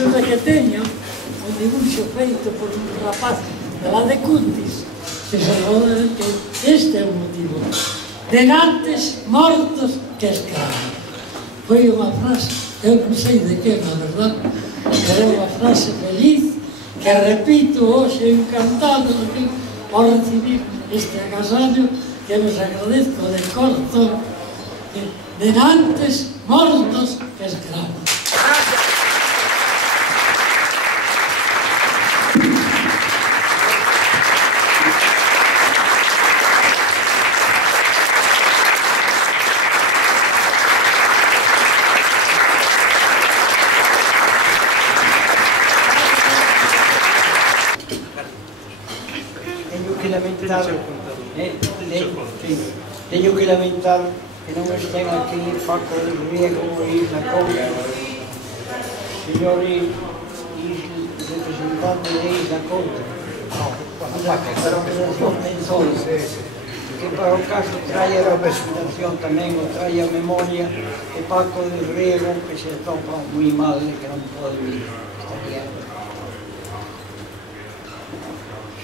Resulta que teño un dibuixo feito por un rapaz de lá de Cuntis que se roda que este é o motivo. Denantes mortos que escravos. Foi unha frase, eu non sei de que, na verdade, pero é unha frase feliz que repito hoxe encantado por recibir este agasallo que nos agradezco de corazón. Denantes mortos que escravos. Teño que lamentar que non estén aquí Paco del Riego e Isla Couto, señor representante de Isla Couto, da Federación Menzol, que para o caso traia a representación tamén, o traia a memoria de Paco del Riego, que se topa moi mal e que non pode vir esta guía.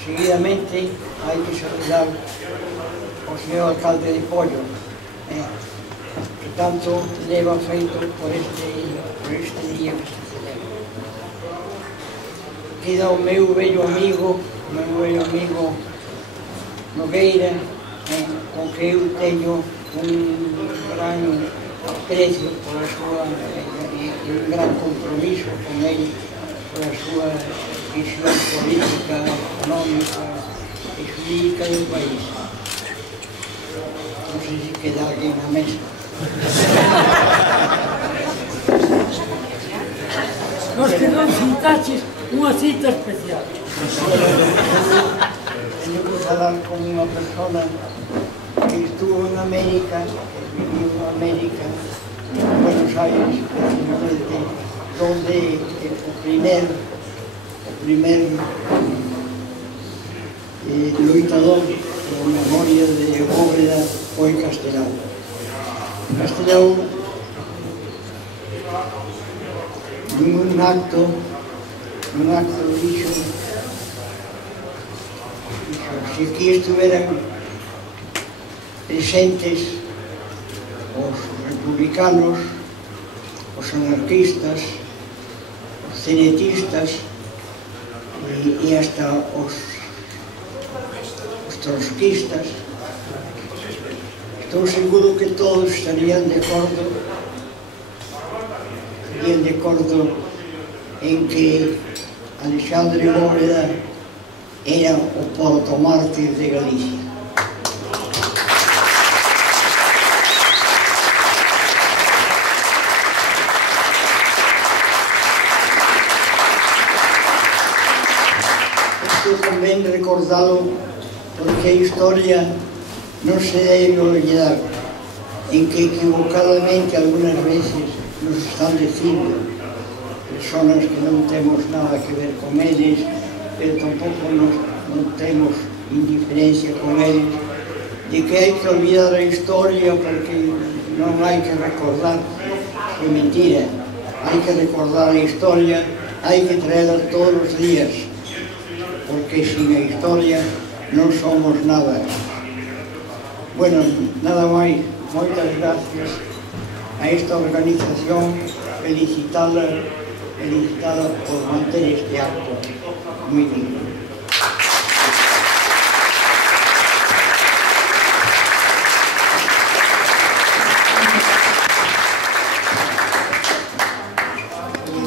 Seguidamente hai que saludar ao señor alcalde de Pollo, que tanto leva feito por este día que se celebra. Queda o meu vello amigo Nogueira, con que eu teño un gran aprecio por a súa, un gran compromiso con ele, por a súa visión política, económica e jurídica do país. Non sei se queda alguén na mesa. Nos que non citaches unha cita especial. Teño que falar con unha persona que estuvo en América, que viviu en América, en Buenos Aires, precisamente, donde o primer loitador da memoria de Bóveda foi Castelao. Castelao, nun acto dixo, se aquí estuveran presentes os republicanos, os anarquistas, os cenetistas e hasta os trotskistas, estou seguro que todos estarían de acordo en que Alexandre Bóveda era o protomártir de Galicia. Isto convén recordalo porque a historia non se debe olvidar, en que equivocadamente algunas veces nos están dicindo personas que non temos nada que ver con eles, pero tampouco non temos indiferencia con eles, de que hai que olvidar a historia porque non hai que recordar. É mentira, hai que recordar a historia, hai que traerla todos os días, porque sin a historia non somos nada. Bueno, nada máis, moitas gracias a esta organización, felicitada por manter este acto moi digno.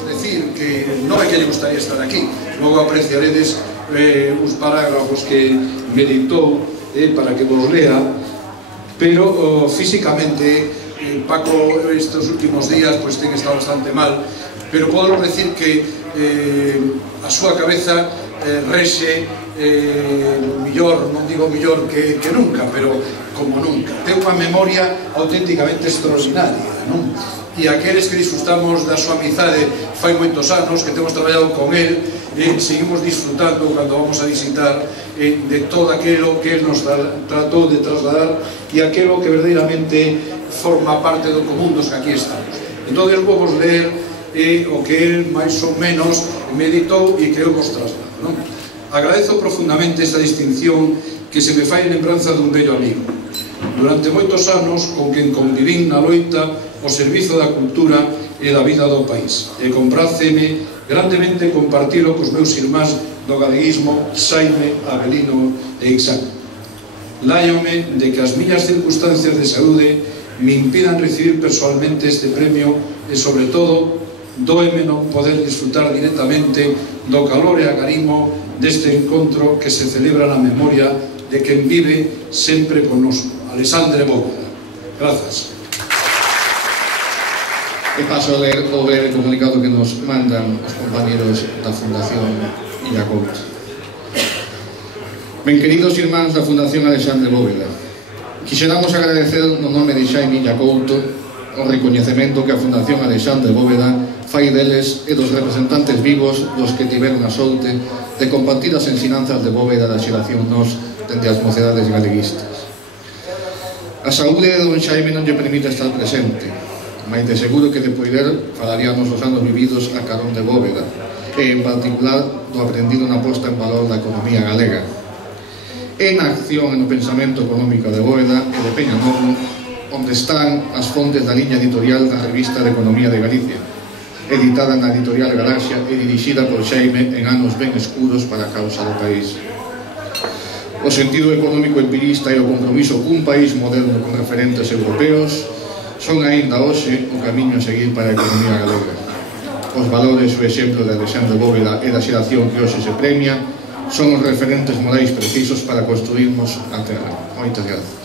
Decir que non é que lle gustaría estar aquí, logo apreciaredes uns parágrafos que me dictou para que vos lea, pero físicamente Paco estes últimos días pues ten estado bastante mal, pero podo decir que a súa cabeza rexe millor, non digo millor que nunca, pero como nunca. Ten unha memoria auténticamente extraordinaria, non? E aqueles que disfrutamos da súa amizade fai moitos anos que temos traballado con el, seguimos disfrutando cando vamos a visitar de todo aquilo que él nos tratou de trasladar e aquilo que verdadeiramente forma parte do común dos que aquí estamos. Entón, vou vos ler o que el máis ou menos meditou e que eu vos traslado, non? Agradezo profundamente esta distinción que se me fai en lembranza dun vello amigo. Durante moitos anos con quen convivín na loita ao servizo da cultura e da vida do país, e compráceme grandemente compartilo cos meus irmáns do galeguismo Xaime, Avelino e Ixac. Láiome de que as miñas circunstancias de saúde me impidan recibir personalmente este premio e, sobre todo, dóeme non poder disfrutar directamente do calor e agarimo deste encontro que se celebra na memoria de quen vive sempre connosco, Alexandre Bóveda. Grazas. E paso a ler o breve comunicado que nos mandan os compañeros da Fundación Illacouto. Ben queridos irmáns da Fundación Alexandre Bóveda, quixeramos agradecer no nome de Xaime Illacouto o recoñecemento que a Fundación Alexandre Bóveda fai deles e dos representantes vivos dos que tiveron a sorte de compartir as ensinanzas de Bóveda da xeración nos dende as mocedades galeguistas. A saúde de don Xaime non lle permite estar presente, mais de seguro que de poder falaríamos os anos vividos a carón de Bóveda e en particular do aprendido na posta en valor da economía galega. E na acción e no pensamento económico de Bóveda e de Peñamomo, onde están as fontes da liña editorial da Revista de Economía de Galicia, editada na editorial Galaxia e dirixida por Xaime en anos ben escuros para a causa do país. O sentido económico empirista e o compromiso cun país moderno con referentes europeos son aínda hoxe o camiño a seguir para a economía galega. Os valores e o exemplo de Alexandre Bóveda e da xeración que hoxe se premia son os referentes morais precisos para construirmos a terra. Moitas grazas.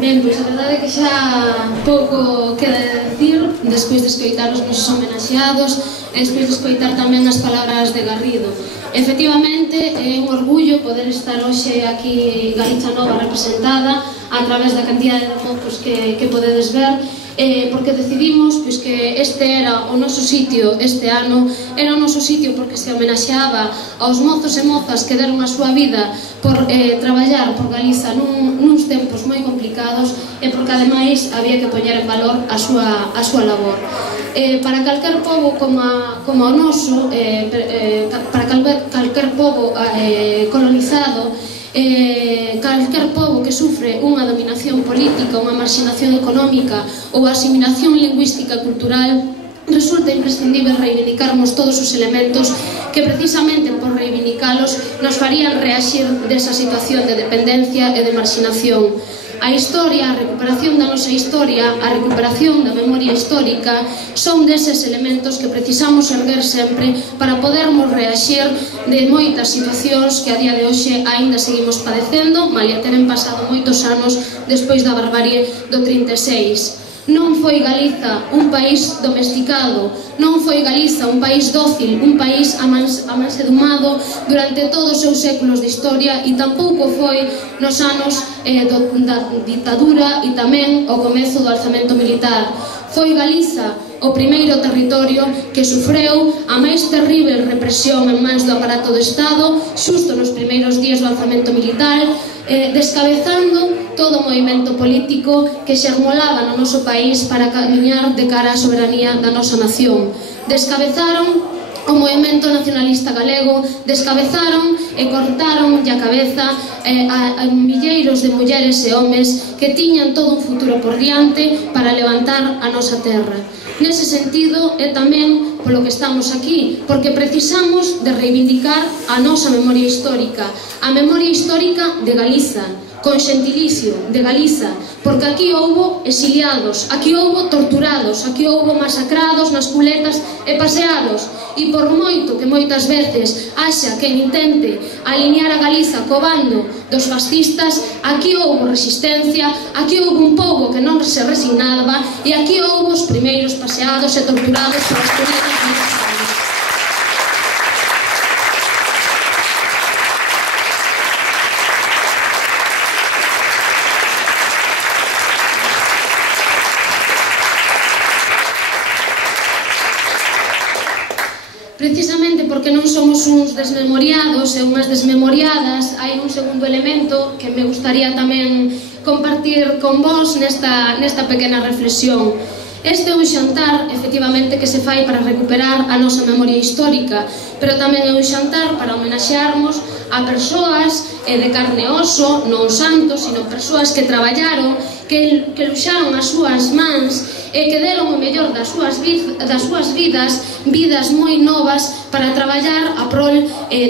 Ben, pois a verdade é que xa pouco queda decir despois de escoitar os nosos homenaxeados e despois de escoitar tamén as palabras de Garrido. Efectivamente, é un orgullo poder estar hoxe aquí Galiza Nova representada a través da cantidade de focos que podedes ver, porque decidimos que este era o noso sitio este ano, era o noso sitio porque se homenaxeaba aos mozos e mozas que deron a súa vida por traballar por Galiza nuns tempos moi complicados e porque ademais había que poñer en valor a súa labor. Para calquer pobo como o noso, para calquer pobo colonizado, calquer pobo que sufre unha dominación política, unha marxinación económica ou asimilación lingüística e cultural, resulta imprescindible reivindicarmos todos os elementos que precisamente por reivindicalos nos farían reaxir desa situación de dependencia e de marxinación. A historia, a recuperación da nosa historia, a recuperación da memoria histórica son deses elementos que precisamos erguer sempre para podermos reaxir de moitas situacións que a día de hoxe aínda seguimos padecendo, malia teren pasado moitos anos despois da barbarie do 36. Non foi Galiza un país domesticado, non foi Galiza un país dócil, un país amansedumado durante todos os seus séculos de historia e tampouco foi nos anos da ditadura e tamén o comezo do alzamento militar. Foi Galiza o primeiro territorio que sufreu a máis terrible represión en mans do aparato do Estado xusto nos primeiros días do alzamento militar, descabezando todo o movimento político que se armolaba no noso país para camiñar de cara á soberanía da nosa nación. Descabezaron o movimento nacionalista galego, descabezaron e cortaron a cabeza a milleiros de mulleres e homes que tiñan todo un futuro por diante para levantar a nosa terra. Nese sentido, é tamén polo que estamos aquí, porque precisamos de reivindicar a nosa memoria histórica, a memoria histórica de Galiza, con xentilicio de Galiza, porque aquí houbo exiliados, aquí houbo torturados, aquí houbo masacrados nas culetas e paseados, e por moito que moitas veces haxa quen intente alinear a Galiza co bando dos fascistas, aquí houbo resistencia, aquí houbo un pobo que non se resignaba e aquí houbo os primeiros paseados e torturados por as culetas militares. Precisamente por porque non somos uns desmemoriados e unhas desmemoriadas, hai un segundo elemento que me gustaría tamén compartir con vos nesta pequena reflexión. Este é un xantar, efectivamente, que se fai para recuperar a nosa memoria histórica, pero tamén é un xantar para homenaxearmos a persoas de carne e oso, non santos, sino persoas que traballaron, que luxaron as súas mans e que deron o mellor das súas vidas moi novas para traballar a prol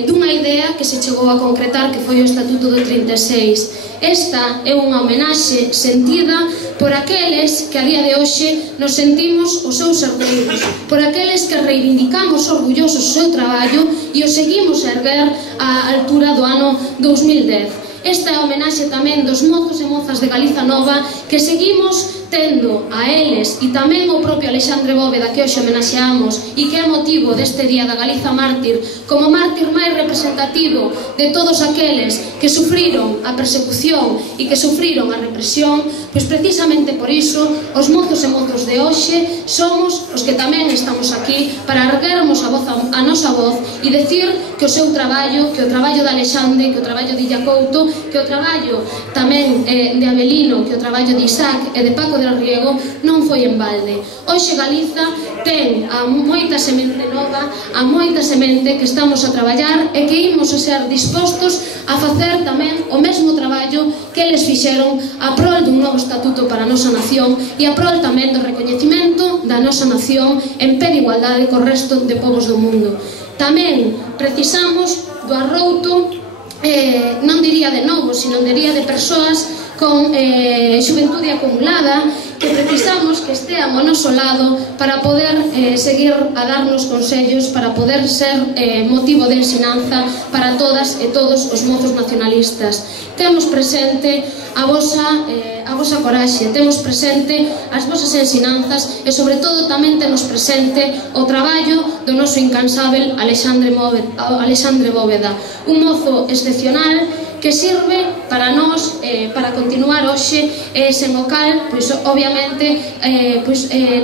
dunha idea que se chegou a concretar, que foi o Estatuto do 36. Esta é unha homenaxe sentida por aqueles que a día de hoxe nos sentimos os seus herdeiros, por aqueles que reivindicamos orgullosos o seu traballo e o seguimos a erguer á altura do ano 2010. Esta é a homenaxe tamén dos mozos e mozas de Galiza Nova que seguimos tendo a eles e tamén o propio Alexandre Bóveda que hoxe homenaxeamos e que é motivo deste Día da Galiza Mártir como mártir máis representativo de todos aqueles que sufriron a persecución e que sufriron a represión, pois precisamente por iso os mozos e mozos de hoxe somos os que tamén estamos aquí para erguermos a nosa voz e decir que o seu traballo, que o traballo de Alexandre, que o traballo de Illacouto, que o traballo tamén de Avelino, que o traballo de Isaac e de Paco del Riego non foi en balde. Hoxe Galiza ten a moita semente nova, a moita semente que estamos a traballar e que imos a ser dispostos a facer tamén o mesmo traballo que eles fixeron a prol dun novo estatuto para a nosa nación e a prol tamén do recoñecimento da nosa nación en pé de igualdade co resto de povos do mundo. Tamén precisamos do arrouto, non diría de novo, sino diría de persoas con xuventude acumulada que precisamos que estean ao noso lado para poder seguir a darnos consellos, para poder ser motivo de ensinanza para todas e todos os mozos nacionalistas. Temos presente a vosa coraxe, temos presente as vosas ensinanzas e sobre todo tamén temos presente o traballo do noso incansável Alexandre Bóveda, un mozo excepcional que sirve para nós, para continuar hoxe, sen o cal, pois obviamente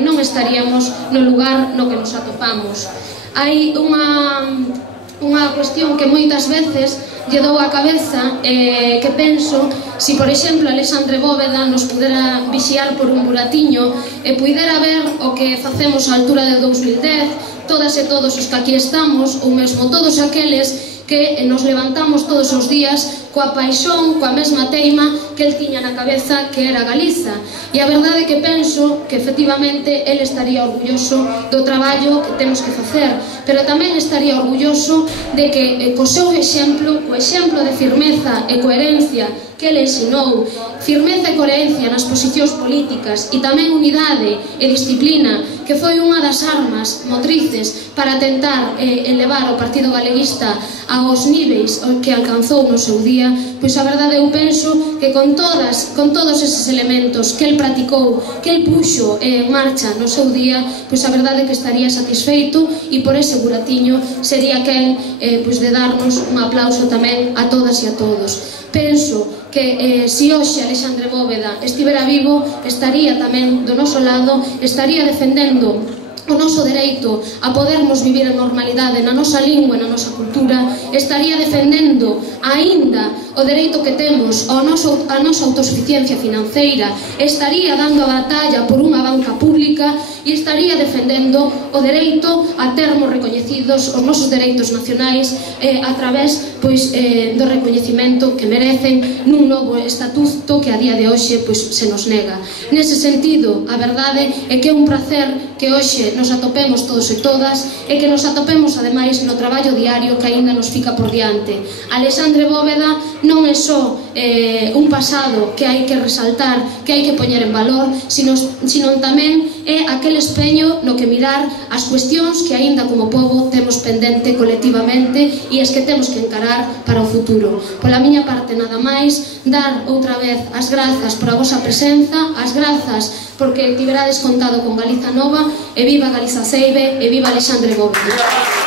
non estaríamos no lugar no que nos atopamos. Hai unha cuestión que moitas veces lle dou a cabeza, que penso si, por exemplo, Alexandre Bóveda nos pudera vixiar por un buratiño e pudera ver o que facemos á altura de 2010, todas e todos os que aquí estamos, ou mesmo todos aqueles que nos levantamos todos os días coa paixón, coa mesma teima que el tiña na cabeza, que era Galiza. E a verdade é que penso que efectivamente el estaría orgulloso do traballo que temos que facer, pero tamén estaría orgulloso de que co seu exemplo, o exemplo de firmeza e coherencia que ele ensinou, firmeza e coherencia nas posicións políticas e tamén unidade e disciplina, que foi unha das armas motrices para tentar elevar o Partido Galeguista aos níveis que alcanzou no seu día, pois a verdade eu penso que con todos eses elementos que el practicou, que el puxo en marcha no seu día, pois a verdade é que estaría satisfeito e por ese buratiño sería quen de darnos un aplauso tamén a todas e a todos. Penso que se hoxe Alexandre Bóveda estivera vivo, estaría tamén do noso lado, estaría defendendo o noso dereito a podermos vivir en normalidade na nosa lingua e na nosa cultura, estaría defendendo aínda o dereito que temos a nosa autosuficiencia financeira, estaría dando a batalla por unha banca pública e estaría defendendo o dereito a termos recoñecidos os nosos dereitos nacionais a través do recoñecimento que merecen nun novo estatuto que a día de hoxe se nos nega. Nese sentido, a verdade é que é un placer que hoxe nos atopemos todos e todas e que nos atopemos ademais no traballo diario que aínda nos fica por diante. Alexandre Bóveda non é só un pasado que hai que resaltar, que hai que poñer en valor, sino tamén é aquel espeño no que mirar as cuestións que aínda como pobo temos pendente colectivamente e as que temos que encarar para o futuro. Pola miña parte nada máis, dar outra vez as grazas por a vosa presenza, as grazas porque tiverades contado con Galiza Nova e viva Galiza Ceibe e viva Alexandre Bóveda.